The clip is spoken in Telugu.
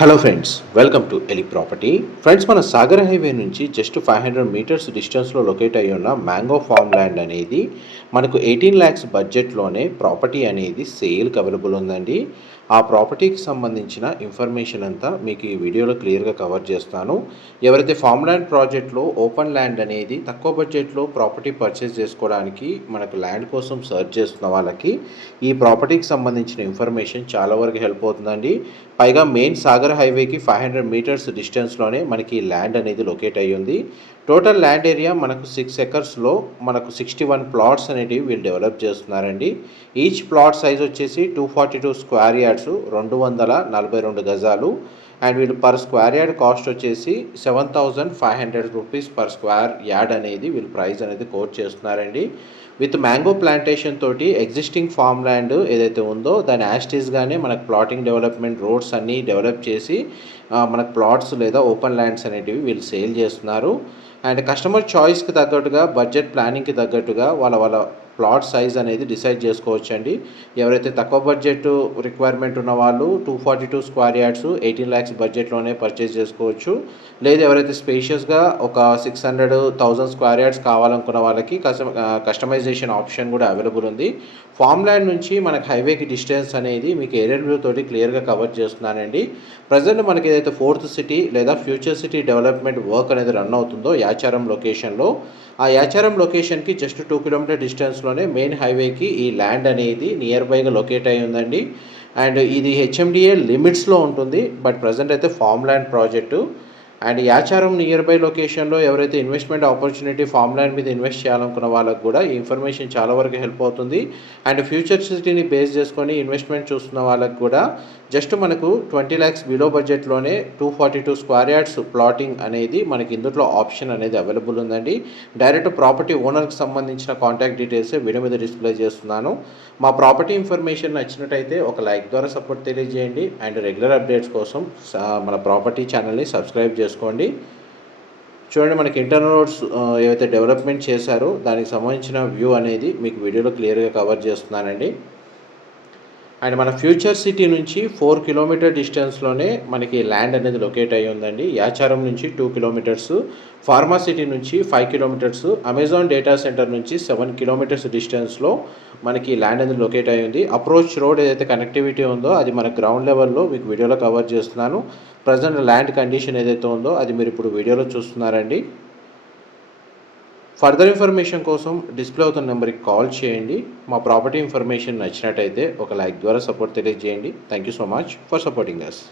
Hello friends, welcome to Eli property. Friends, మన సాగర్ హైవే నుంచి జస్ట్ 500 మీటర్స్ డిస్టెన్స్లో లొకేట్ అయ్యి ఉన్న మ్యాంగో ఫార్మ్ ల్యాండ్ అనేది మనకు 18 ల్యాక్స్ బడ్జెట్లోనే ప్రాపర్టీ అనేది సేల్కి అవైలబుల్ ఉందండి. ఆ ప్రాపర్టీకి సంబంధించిన ఇన్ఫర్మేషన్ అంతా మీకు ఈ వీడియోలో క్లియర్గా కవర్ చేస్తాను. ఎవరైతే ఫార్మ్ ల్యాండ్ ప్రాజెక్ట్లో ఓపెన్ ల్యాండ్ అనేది తక్కువ బడ్జెట్లో ప్రాపర్టీ పర్చేస్ చేసుకోవడానికి మనకు ల్యాండ్ కోసం సర్చ్ చేస్తున్న వాళ్ళకి ఈ ప్రాపర్టీకి సంబంధించిన ఇన్ఫర్మేషన్ చాలా వరకు హెల్ప్ అవుతుందండి. పైగా మెయిన్ సాగర్ హైవేకి 500 మీటర్స్ డిస్టెన్స్లోనే మనకి ల్యాండ్ అనేది లొకేట్ అయ్యి ఉంది. టోటల్ ల్యాండ్ ఏరియా మనకు 6 ఎకర్స్లో మనకు 61 ప్లాట్స్ అనేటివి వీళ్ళు డెవలప్ చేస్తున్నారండి. ఈచ్ ప్లాట్ సైజ్ వచ్చేసి 242 స్క్వేర్ యార్డ్స్, 242 గజాలు. అండ్ వీళ్ళు పర్ స్క్వేర్ యార్డ్ కాస్ట్ వచ్చేసి 7,500 రూపీస్ పర్ స్క్వేర్ యార్డ్ అనేది వీళ్ళు ప్రైస్ అనేది కోట్ చేస్తున్నారండి. విత్ మ్యాంగో ప్లాంటేషన్ తోటి ఎగ్జిస్టింగ్ ఫార్మ్ ల్యాండ్ ఏదైతే ఉందో దాని యాస్టీస్గానే మనకు ప్లాటింగ్ డెవలప్మెంట్ రోడ్స్ అన్నీ డెవలప్ చేసి మనకు ప్లాట్స్ లేదా ఓపెన్ ల్యాండ్స్ అనేటివి వీళ్ళు సేల్ చేస్తున్నారు. అండ్ కస్టమర్ చాయిస్కి తగ్గట్టుగా బడ్జెట్ ప్లానింగ్కి తగ్గట్టుగా వాళ్ళ ప్లాట్ సైజ్ అనేది డిసైడ్ చేసుకోవచ్చు అండి. ఎవరైతే తక్కువ బడ్జెట్ రిక్వైర్మెంట్ ఉన్న వాళ్ళు 242 స్క్వేర్ యార్డ్స్ 18 ల్యాక్స్ బడ్జెట్లోనే పర్చేస్ చేసుకోవచ్చు. లేదు ఎవరైతే స్పేషియస్గా ఒక 600,000 స్క్వేర్ యార్డ్స్ కావాలనుకున్న వాళ్ళకి కస్టమైజేషన్ ఆప్షన్ కూడా అవైలబుల్ ఉంది. ఫార్మ్ ల్యాండ్ నుంచి మనకి హైవేకి డిస్టెన్స్ అనేది మీకు ఏరియల్ వ్యూ తోటి క్లియర్గా కవర్ చేస్తున్నానండి. ప్రజెంట్ మనకి ఏదైతే 4th సిటీ లేదా ఫ్యూచర్ సిటీ డెవలప్మెంట్ వర్క్ అనేది రన్ అవుతుందో యాచారం లొకేషన్లో, ఆ యాచారం లొకేషన్కి జస్ట్ 2 కిలోమీటర్ డిస్టెన్స్లోనే మెయిన్ హైవేకి ఈ ల్యాండ్ అనేది నియర్ బైగా లొకేట్ అయి ఉందండి. అండ్ ఇది హెచ్ఎండిఏ లిమిట్స్లో ఉంటుంది. బట్ ప్రజెంట్ అయితే farm land project. And Yacharam near by లొకేషన్లో ఎవరైతే ఇన్వెస్ట్మెంట్ ఆపర్చునిటీ ఫార్మ్ ల్యాండ్ మీద ఇన్వెస్ట్ చేయాలనుకున్న వాళ్ళకు కూడా ఈ ఇన్ఫర్మేషన్ చాలా వరకు హెల్ప్ అవుతుంది. అండ్ ఫ్యూచర్ సిటీని బేస్ చేసుకొని ఇన్వెస్ట్మెంట్ చూస్తున్న వాళ్ళకు కూడా జస్ట్ మనకు 20 ల్యాక్స్ బిలో బడ్జెట్లోనే 242 స్క్వేర్ యార్డ్స్ ప్లాటింగ్ అనేది మనకి ఇందులో ఆప్షన్ అనేది అవైలబుల్ ఉందండి. డైరెక్ట్ ప్రాపర్టీ ఓనర్కి సంబంధించిన కాంటాక్ట్ డీటెయిల్స్ వీడియో మీద డిస్ప్లే చేస్తున్నాను. మా ప్రాపర్టీ ఇన్ఫర్మేషన్ నచ్చినట్టయితే ఒక లైక్ ద్వారా సపోర్ట్ తెలియజేయండి. అండ్ రెగ్యులర్ అప్డేట్స్ కోసం మన ప్రాపర్టీ ఛానల్ని సబ్స్క్రైబ్ చేసుకోండి. చూడండి, మనకి ఇంటర్నల్ రోడ్స్ ఏవైతే డెవలప్మెంట్ చేశారో దానికి సంబంధించిన వ్యూ అనేది మీకు వీడియోలో క్లియర్గా కవర్ చేస్తున్నానండి. అండ్ మన ఫ్యూచర్ సిటీ నుంచి 4 కిలోమీటర్ డిస్టెన్స్లోనే మనకి ల్యాండ్ అనేది లొకేట్ అయ్యి ఉందండి. యాచారం నుంచి 2 కిలోమీటర్స్, ఫార్మా సిటీ నుంచి 5 కిలోమీటర్స్, అమెజాన్ డేటా సెంటర్ నుంచి 7 కిలోమీటర్స్ డిస్టెన్స్లో మనకి ల్యాండ్ అనేది లొకేట్ అయ్యి ఉంది. అప్రోచ్ రోడ్ ఏదైతే కనెక్టివిటీ ఉందో అది మన గ్రౌండ్ లెవెల్లో మీకు వీడియోలో కవర్ చేస్తున్నాను. ప్రజెంట్ ల్యాండ్ కండిషన్ ఏదైతే ఉందో అది మీరు ఇప్పుడు వీడియోలో చూస్తున్నారండి. ఫర్దర్ ఇన్ఫర్మేషన్ కోసం డిస్ప్లే అవుతున్న నెంబర్కి కాల్ చేయండి. మా ప్రాపర్టీ ఇన్ఫర్మేషన్ నచ్చినట్టయితే ఒక లైక్ ద్వారా సపోర్ట్ తెలియజేయండి. Thank you so much for supporting us.